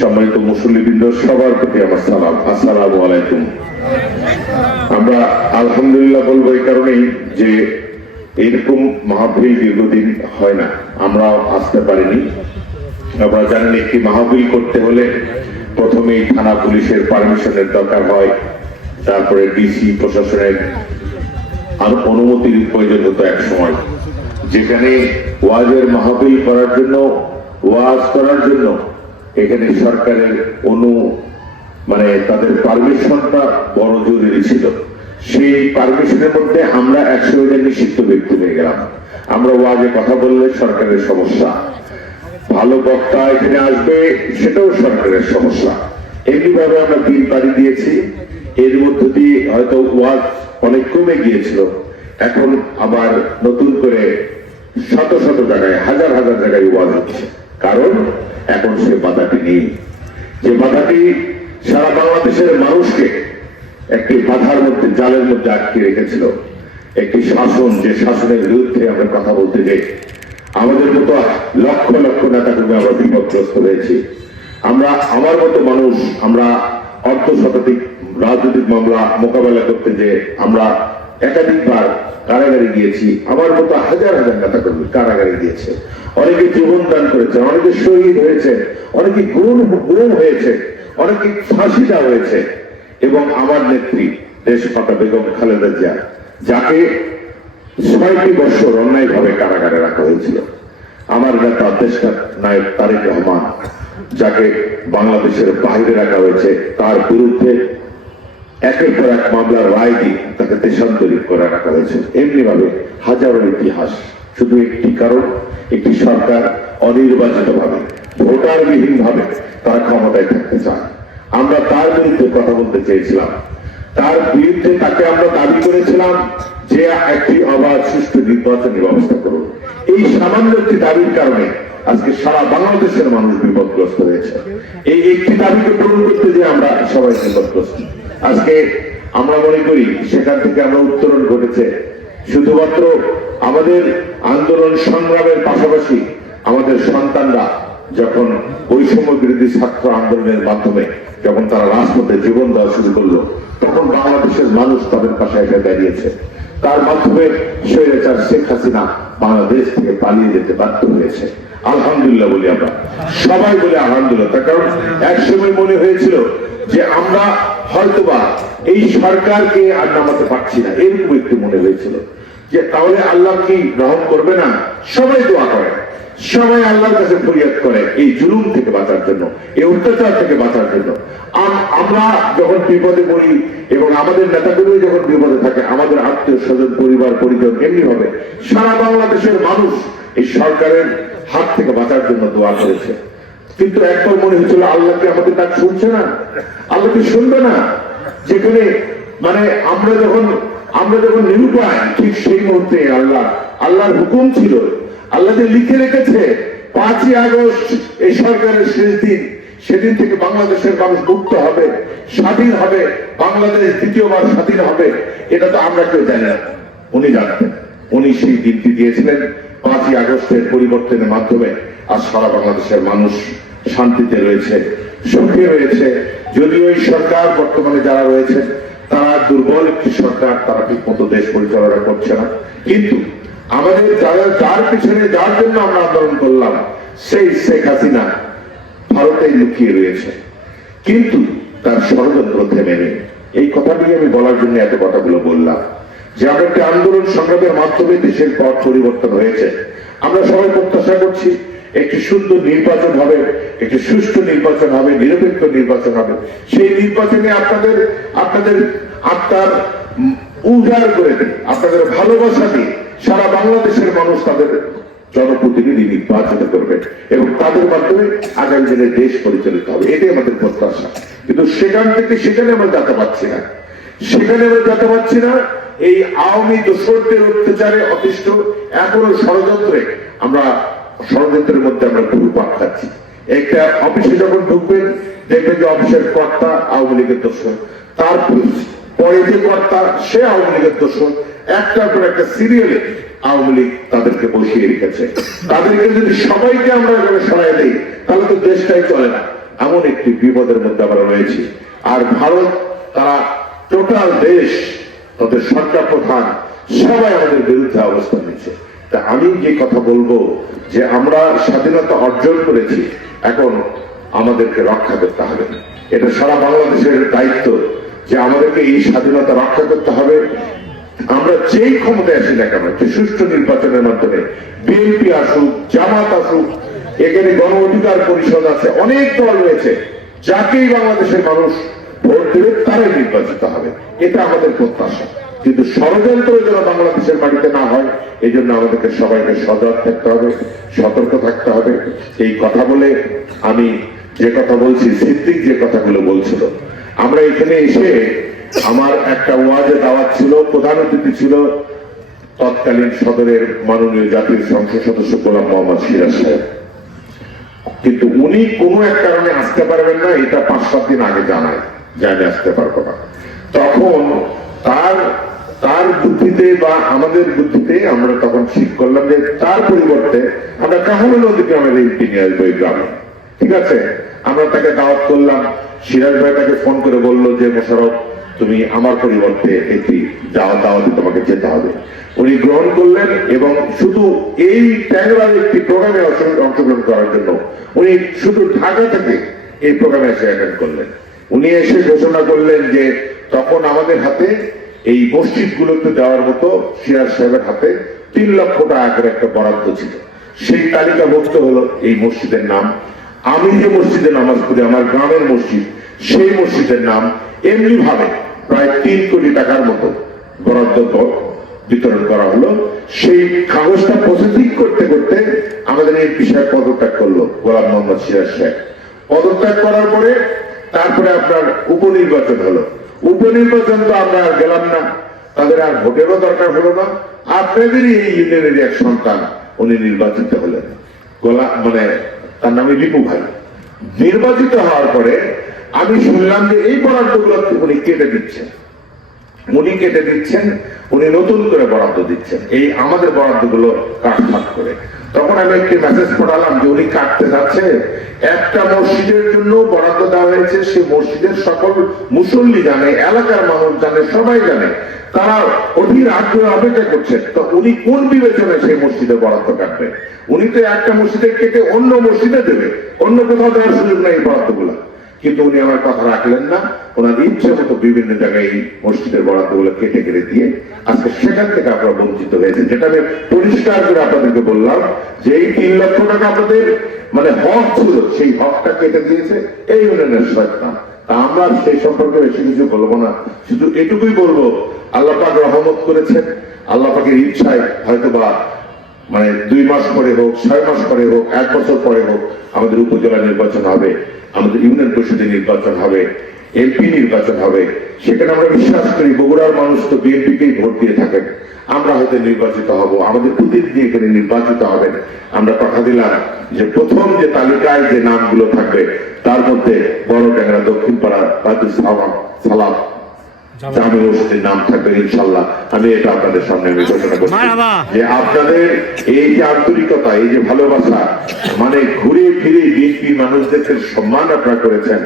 সম্মানিত মুসল্লিবৃন্দ, সবার প্রতি আমার সালাম। আসসালামু আলাইকুম। আমরা আলহামদুলিল্লাহ বলব এই কারণেই যে এরকম মাহফিল দীর্ঘদিন হয় না। আমরা আসতে পারিনি। আপনারা জানেন, একটি মাহফিল করতে হলে প্রথমেই থানা পুলিশের পারমিশনের দরকার হয়। তারপরে ডিসি প্রশাসনের আর অনুমতির প্রয়োজন হতো এক সময়। যেখানে ওয়াজের মাহফিল করার জন্য, ওয়াজ করার জন্য এখানে সরকারের অনু মানে তাদের পারমিশনটা বড় জরুরি ছিল। সেই পারমিশনের মধ্যে আমরা একশো জন নিষিদ্ধ ব্যক্তি হয়ে গেলাম। আমরা ওয়াজে কথা বললে সরকারের সমস্যা। ভালো বক্তা এখানে আসবে, সেটাও সরকারের সমস্যা। এমনিভাবে আমরা দিন পাড়ি দিয়েছি। এর মধ্য দিয়ে হয়তো ওয়াজ অনেক কমে গিয়েছিল। এখন আবার নতুন করে শত শত জায়গায়, হাজার হাজার জায়গায় ওয়াজ হচ্ছে। কারণ এখন সে বাধাটি নেই। যে বাধাটি সারা বাংলাদেশের মানুষকে একটি বাধার মধ্যে, জালের মধ্যে আটকে রেখেছিল। একটি শাসন, যে শাসনের বিরুদ্ধে আমরা কথা বলতে যাই। আমাদের মতো লক্ষ লক্ষ নেতা কর্মী আমরা বিপদগ্রস্ত হয়েছি। আমরা, আমার মতো মানুষ, আমরা অর্ধ শতাধিক রাজনৈতিক মামলা মোকাবেলা করতে যে আমরা একাধিকবার কারাগারে গিয়েছি। আমার মতো হাজার হাজার নেতা কর্মী কারাগারে গিয়েছে। অনেকে জীবন দান করেছে, অনেকে শহীদ হয়েছে, অনেকে গুণ গুণ হয়েছে, অনেকে ফাঁসি হয়েছে। এবং আমার নেত্রী, দেশমাতা বেগম খালেদা জিয়া, যাকে ছয়টি বছর অন্যায়ভাবে কারাগারে রাখা হয়েছিল। আমার নেতা দেশনাথ নায়ক তারেক রহমান, যাকে বাংলাদেশের বাইরে রাখা হয়েছে, তার বিরুদ্ধে একের পর এক মামলার রায় দিয়ে তাকে দেশান্তরিত করে রাখা হয়েছে। এমনি ভাবে হাজারো ইতিহাস শুধু একটি কারণ, একটি সরকার অনির্বাচিত ভাবে ভোটারবিহীন ভাবে তারা ক্ষমতায় থাকতে চায়। আমরা তার বিরুদ্ধে কথা বলতে চেয়েছিলাম। তার বিরুদ্ধে তাকে আমরা দাবি করেছিলাম যে একটি অবাধ, সুষ্ঠু নির্বাচনী ব্যবস্থা করুন। এই সামান্য একটি দাবির কারণে আজকে সারা বাংলাদেশের মানুষ বিপদগ্রস্ত হয়েছে। এই একটি দাবিকে পূরণ করতে যে আমরা সবাই বিপদগ্রস্ত। আজকে আমরা মনে করি সেখান থেকে আমরা উত্তরণ ঘটেছে। শুধুমাত্র আমাদের আন্দোলন সংগ্রামের পাশাপাশি আমাদের সন্তানরা যখন বৈষম্য বিরোধী ছাত্র আন্দোলনের মাধ্যমে যখন তারা রাজপথে জীবন দেওয়া শুরু করল, তখন বাংলাদেশের মানুষ তাদের পাশে এসে দাঁড়িয়েছে। তার মাধ্যমে স্বৈরাচার শেখ হাসিনা বাংলাদেশ থেকে পালিয়ে যেতে বাধ্য হয়েছে। আলহামদুলিল্লাহ বলি আমরা। সবাই বলে আলহামদুলিল্লাহ। তার কারণ এক সময় মনে হয়েছিল যে আমরা হয়তোবা এই সরকারকে আর নামাতে পারছি না। এরকম একটু মনে হয়েছিল যে তাহলে আল্লাহ কি গ্রহণ করবে না? সবাই দোয়া করে সবাই আল্লাহর কাছে ফরিয়াদ করে এই জুলুম থেকে বাঁচার জন্য, এই অত্যাচার থেকে বাঁচার জন্য। আম- আমরা যখন বিপদে পড়ি এবং আমাদের নেতাগুলো যখন বিপদে থাকে, আমাদের আত্মীয় স্বজন, পরিবার, পরিজন, এমনি হবে সারা বাংলাদেশের মানুষ এই সরকারের হাত থেকে বাঁচার জন্য দোয়া করেছে। কিন্তু একবার মনে হয়েছিল আল্লাহ কি আমাদের ডাক শুনছে না? আল্লাহ কি শুনবে না? যেখানে মানে আমরা যখন আমরা যখন নিরুপায়, ঠিক সেই মুহূর্তে আল্লাহ, আল্লাহর হুকুম ছিল। আল্লাহ যে লিখে রেখেছে, পাঁচই আগস্ট এই সরকারের শেষ দিন, সেদিন থেকে বাংলাদেশের মানুষ মুক্ত হবে, স্বাধীন হবে, বাংলাদেশ দ্বিতীয়বার স্বাধীন হবে। এটা তো আমরা কেউ জানি না। উনি জানতেন। উনি সেই দিনটি দিয়েছিলেন, পাঁচই আগস্টের পরিবর্তনের মাধ্যমে। আর সারা বাংলাদেশের মানুষ শান্তিতে রয়েছে, সুখে রয়েছে। যদিও এই সরকার বর্তমানে যারা রয়েছে তারা দুর্বল একটি সরকার, তারা ঠিক মতো দেশ পরিচালনা করছে না। কিন্তু আমাদের যারা, যার পিছনে, যার জন্য আমরা আন্দোলন করলাম, সেই শেখ হাসিনা ভারতেই লুকিয়ে রয়েছে। কিন্তু তার ষড়যন্ত্র থেমে নেই। এই কথাটি আমি বলার জন্য এত কথাগুলো বললাম। যে আমরা একটি আন্দোলন সংগ্রামের মাধ্যমে দেশের পথ পরিবর্তন হয়েছে। আমরা সবাই প্রত্যাশা করছি একটি সুন্দর নির্বাচন হবে, একটি সুষ্ঠু নির্বাচন হবে, নিরপেক্ষ নির্বাচন হবে। সেই নির্বাচনে আপনাদের আপনাদের আত্মার উজাড় করে দিন, আপনাদের ভালোবাসা দিয়ে সারা বাংলাদেশের মানুষ তাদের জনপ্রতিনিধি নির্বাচিত করবে এবং তাদের মাধ্যমে আগামী দিনে দেশ পরিচালিত হবে। এটাই আমাদের প্রত্যাশা। কিন্তু সেখান থেকে সেখানে আমরা যেতে পারছি না। সেখানে আমরা যেতে পারছি না, এই আওয়ামী দোসরদের অত্যাচারে অতিষ্ঠ এখনও ষড়যন্ত্রে আমরা ষড়যন্ত্রের মধ্যে আমরা ঘুরপাক খাচ্ছি একটা অফিসে যখন ঢুকবেন, দেখবেন যে অফিসের কর্তা আওয়ামী লীগের দোষর তার পরে যে কর্তা, সে আওয়ামী লীগের দোষর একটার পর একটা সিরিয়ালে আওয়ামী লীগ তাদেরকে বসিয়ে রেখেছে। তাদেরকে যদি সবাইকে আমরা এখানে সরাই দিই, তাহলে তো দেশটাই চলে না। এমন একটি বিপদের মধ্যে আমরা রয়েছি। আর ভারত, তারা টোটাল দেশ, তাদের সরকার প্রধান, সবাই আমাদের বিরুদ্ধে অবস্থান নিচ্ছে। তা আমি যে কথা বলব যে আমরা স্বাধীনতা অর্জন করেছি, এখন আমাদেরকে রক্ষা করতে হবে। এটা সারা বাংলাদেশের দায়িত্ব যে আমাদেরকে এই স্বাধীনতা রক্ষা করতে হবে। আমরা যেই ক্ষমতায় আসি না কেন, যে সুষ্ঠু নির্বাচনের মাধ্যমে বিএনপি আসুক, জামাত আসুক, এখানে গণ অধিকার পরিষদ আছে, অনেক দল রয়েছে, যাকেই বাংলাদেশের মানুষ ভোট দেবে তারাই নির্বাচিত হবে। এটা আমাদের প্রত্যাশা। কিন্তু ষড়যন্ত্র যেন বাংলাদেশের মাটিতে না হয়, এই জন্য আমাদেরকে সবাইকে সজাগ থাকতে হবে, সতর্ক থাকতে হবে। এই কথা বলে আমি যে কথা বলছি, সিদ্দিক যে কথাগুলো বলছিল, আমরা এখানে এসে আমার একটা ওয়াজে দাওয়াত ছিল, প্রধান অতিথি ছিল তৎকালীন সদরের মাননীয় জাতীয় সংসদ সদস্য গোলাম মোহাম্মদ সিরাজ কিন্তু উনি কোনো এক কারণে আসতে পারবেন না, এটা পাঁচ সাত দিন আগে জানায় আমি আসতে পারব না। তখন তার তার বুদ্ধিতে বা আমাদের বুদ্ধিতে আমরা তখন ঠিক করলাম যে তার পরিবর্তে আমরা কাহালু নদী গ্রামের এমপি নিয়ে আসব এই গ্রামে। ঠিক আছে? আমরা তাকে দাওয়াত করলাম। সিরাজ ভাই তাকে ফোন করে বলল যে মোশারফ তুমি আমার পরিবর্তে একটি দাওয়াত, দাওয়াতে তোমাকে যেতে হবে। উনি গ্রহণ করলেন এবং শুধু এই ট্যাংরার একটি প্রোগ্রামে অংশগ্রহণ করার জন্য উনি শুধু ঢাকা থেকে এই প্রোগ্রামে এসে অ্যাটেন্ড করলেন। উনি এসে ঘোষণা করলেন যে, তখন আমাদের হাতে এই মসজিদগুলোতে দেওয়ার মতো সিরাজ সাহেবের হাতে তিন লক্ষ টাকা একটা বরাদ্দ ছিল। সেই তালিকাভুক্ত হলো এই মসজিদের নাম। আমি যে মসজিদে নামাজ পড়ি, আমার গ্রামের মসজিদ, সেই মসজিদের নাম এমনি ভাবে প্রায় তিন কোটি টাকার মতো বরাদ্দ বিতরণ করা হলো। সেই কাগজটা প্রসেসিং করতে করতে আমাদের এই বিষয়ে পদত্যাগ করল, গোলাম মোহাম্মদ সিরাজ সাহেব। পদত্যাগ করার পরে তারপরে আপনার উপনির্বাচন হলো। উপনির্বাচন তো আমরা আর গেলাম না। তাদের আর ভোটেরও দরকার হলো না। আপনাদেরই এই ইউনিয়নের এক সন্তান, উনি নির্বাচিত হলেন। গোলা মানে তার নামে রিপু ভাই। নির্বাচিত হওয়ার পরে আমি শুনলাম যে এই বরাদ্দগুলো উনি কেটে দিচ্ছেন। উনি কেটে দিচ্ছেন, উনি নতুন করে বরাদ্দ দিচ্ছেন। এই আমাদের বরাদ্দগুলো কাটমাট করে। তখন আমি একটি মেসেজ পড়ালাম যে উনি কাটতে যাচ্ছে। একটা মসজিদের জন্য বরাদ্দ দেওয়া হয়েছে সে মসজিদের সকল মুসল্লি জানে, এলাকার মানুষ জানে, সবাই জানে। তারা অধীর আগ্রহ অপেক্ষা করছেন তো উনি কোন বিবেচনায় সেই মসজিদে বরাদ্দ কাটবে? উনি তো একটা মসজিদে কেটে অন্য মসজিদে দেবে। অন্য কোথাও দেওয়ার সুযোগ নেই বরাদ্দ বরাদ্দগুলো। কিন্তু উনি আমার কথা রাখলেন না। ওনার ইচ্ছে মতো বিভিন্ন জায়গায় মসজিদের বরাদ্দগুলো কেটে কেটে দিয়ে আজকে সেখান থেকে আপনারা বঞ্চিত হয়েছে যেটা আমি পরিষ্কার করে আপনাদেরকে বললাম যে এই তিন লক্ষ টাকা আপনাদের মানে হক ছিল, সেই হকটা কেটে দিয়েছে এই ইউনিয়নের সরকার। আমরা সেই সম্পর্কে বেশি কিছু বলব না। শুধু এটুকুই বলব, আল্লাহ পাক রহমত করেছেন। আল্লাহ পাকের ইচ্ছায় হয়তো বা মানে দুই মাস পরে হোক, ছয় মাস পরে হোক, এক বছর পরে হোক, আমাদের উপজেলা নির্বাচন হবে, আমাদের ইউনিয়ন পরিষদের নির্বাচন হবে, এমপি নির্বাচন হবে। সেখানে আমরা বিশ্বাস করি বগুড়ার মানুষ তো বিএনপিকেই ভোট দিয়ে থাকেন। আমরা হয়তো নির্বাচিত হব, আমাদের প্রতিনিধি এখানে নির্বাচিত হবেন। আমরা কথা দিলাম যে প্রথম যে তালিকায় যে নামগুলো থাকবে, তার মধ্যে বড় ট্যাংরা দক্ষিণ পাড়া বাদুর সালাম সালাম। জামি মসজিদের নাম থাকবে ইনশাল্লাহ আমি এটা আপনাদের সামনে আমি ঘোষণা করছি। যে আপনাদের এই যে আন্তরিকতা এই যে ভালোবাসা মানে ঘুরে ফিরে বিএনপি মানুষদেরকে সম্মান আপনারা করেছেন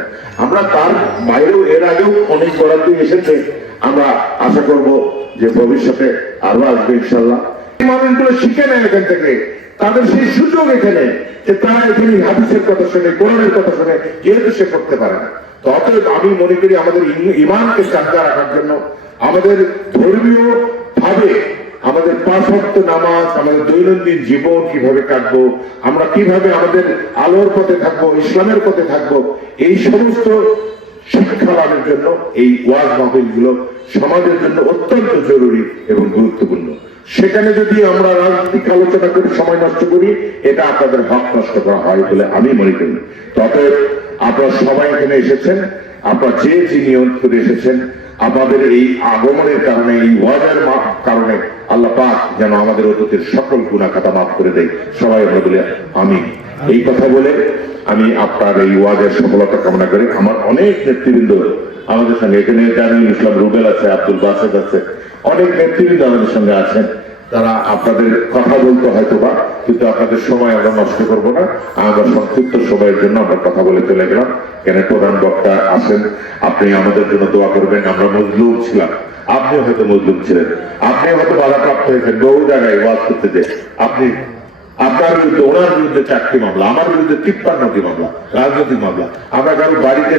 আমরা তার বাইরেও এর আগেও অনেক বরাদ্দ এসেছে। আমরা আশা করব যে ভবিষ্যতে আরও আসবে ইনশাল্লাহ মানুষগুলো শিখে নেয় এখান থেকে। তাদের সেই সুযোগ এখানে যে তারা এখানে হাদিসের কথা শুনে কোরআনের কথা শুনে যেহেতু সে করতে পারে না। অতএব আমি মনে করি আমাদের ইমানকে চাঙ্গা রাখার জন্য আমাদের ধর্মীয় ভাবে আমাদের পাঁচ নামাজ, আমাদের দৈনন্দিন জীবন কীভাবে কাটবো, আমরা কীভাবে আমাদের আলোর পথে থাকব, ইসলামের পথে থাকব, এই সমস্ত শিক্ষা লাভের জন্য এই ওয়াজ মাহফিলগুলো সমাজের জন্য অত্যন্ত জরুরি এবং গুরুত্বপূর্ণ। সেখানে যদি আমরা রাজনৈতিক আলোচনা করে সময় নষ্ট করি, এটা আপনাদের হক নষ্ট করা হয় বলে আমি মনে করি। তবে আপনারা সবাই এখানে এসেছেন, আপনারা যে যে নিয়ম এসেছেন, আপনাদের এই আগমনের কারণে, এই ওয়াজের মা- কারণে আল্লাহ পাক যেন আমাদের অতীতের সকল গুণা খাতা মাফ করে দেয়। সবাই আমরা বলে আমি এই কথা বলে আমি আপনার এই ওয়াজের সফলতা কামনা করি। আমার অনেক নেতৃবৃন্দ আমাদের সঙ্গে, এখানে জামিল ইসলাম রুবেল আছে, আব্দুল বাসেদ আছে, অনেক নেতৃবৃন্দ আমাদের সঙ্গে আছেন। তারা আপনাদের কথা বলতে হয়তো বা কিন্তু আপনাদের সময় আমরা নষ্ট করব না। আমরা সংক্ষিপ্ত সময়ের জন্য আমরা কথা বলে চলে গেলাম। কেন প্রধান বক্তা আছেন, আপনি আমাদের জন্য দোয়া করবেন, আমরা মজলুম ছিলাম। আপনি হয়তো মজলুম ছিলেন। আপনি হয়তো বাধাপ্রাপ্ত হয়েছেন, বহু জায়গায় ওয়াজ করতে যে আপনি, আপনার বিরুদ্ধে, ওনার বিরুদ্ধে চারটি মামলা, আমার বিরুদ্ধে তিপ্পান্নটি মামলা, রাজনৈতিক মামলা। আমরা কারও বাড়িতে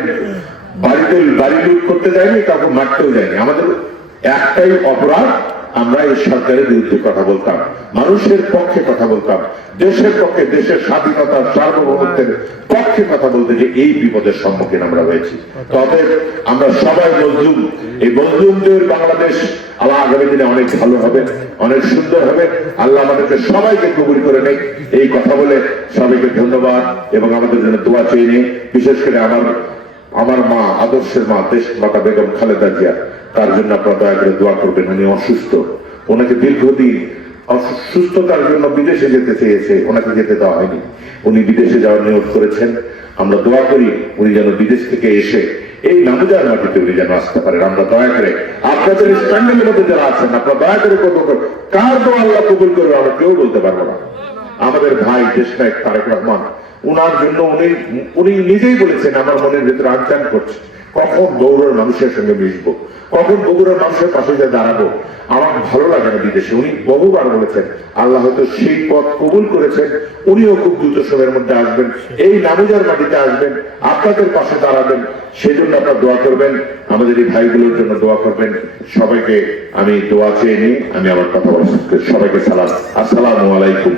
বাড়িতে, বাড়ি লুট করতে যাইনি, কাউকে মারতেও যাইনি। আমাদের একটাই অপরাধ আমরা এই সরকারের বিরুদ্ধে কথা বলতাম, মানুষের পক্ষে কথা বলতাম, দেশের পক্ষে, দেশের স্বাধীনতা সার্বভৌমত্বের পক্ষে কথা বলতে যে এই বিপদের সম্মুখীন আমরা হয়েছি। তবে আমরা সবাই মজলুম। এই মজলুমদের বাংলাদেশ আল্লাহ আগামী দিনে অনেক ভালো হবে, অনেক সুন্দর হবে। আল্লাহ আমাদেরকে সবাইকে কবুল করে নেই এই কথা বলে সবাইকে ধন্যবাদ এবং আমাদের জন্য দোয়া চেয়ে নিই। বিশেষ করে আমার আমার মা, আদর্শের মা, দেশ মাতা বেগম খালেদা জিয়া, তার জন্য আপনারা দয়া করে দোয়া করবেন, উনি অসুস্থ। ওনাকে দীর্ঘদিন অসুস্থতার জন্য বিদেশে যেতে চেয়েছে, ওনাকে যেতে দেওয়া হয়নি। উনি বিদেশে যাওয়ার নিয়োগ করেছেন। আমরা দোয়া করি, উনি যেন বিদেশ থেকে এসে এই নামুজার মাটিতে উনি যেন আসতে পারেন। আমরা দয়া করে, আপনাদের স্ট্যান্ডের মধ্যে যারা আছেন, আপনারা দয়া করে করব কার দোয়া আল্লাহ কবুল করবে, আমরা কেউ বলতে পারব না। আমাদের ভাই দেশ নায়ক তারেক রহমান, উনার জন্য উনি উনি নিজেই বলেছেন, আমার মনের ভিতরে আনচান করছে। কখন বগুড়ার মানুষের সঙ্গে মিশবো? কখন বগুড়ার মানুষের পাশে যে দাঁড়াবো? আমার ভালো লাগে না বিদেশে। উনি বহুবার বলেছেন, আল্লাহ হয়তো সেই পথ কবুল করেছেন, উনিও খুব দ্রুত সময়ের মধ্যে আসবেন। এই নামুজার মাটিতে আসবেন, আপনাদের পাশে দাঁড়াবেন। সেই জন্য আপনার দোয়া করবেন, আমাদের এই ভাইগুলোর জন্য দোয়া করবেন। সবাইকে আমি দোয়া চেয়ে নিই, আমি আমার কথা বলা। সবাইকে সালাম। আসসালামু আলাইকুম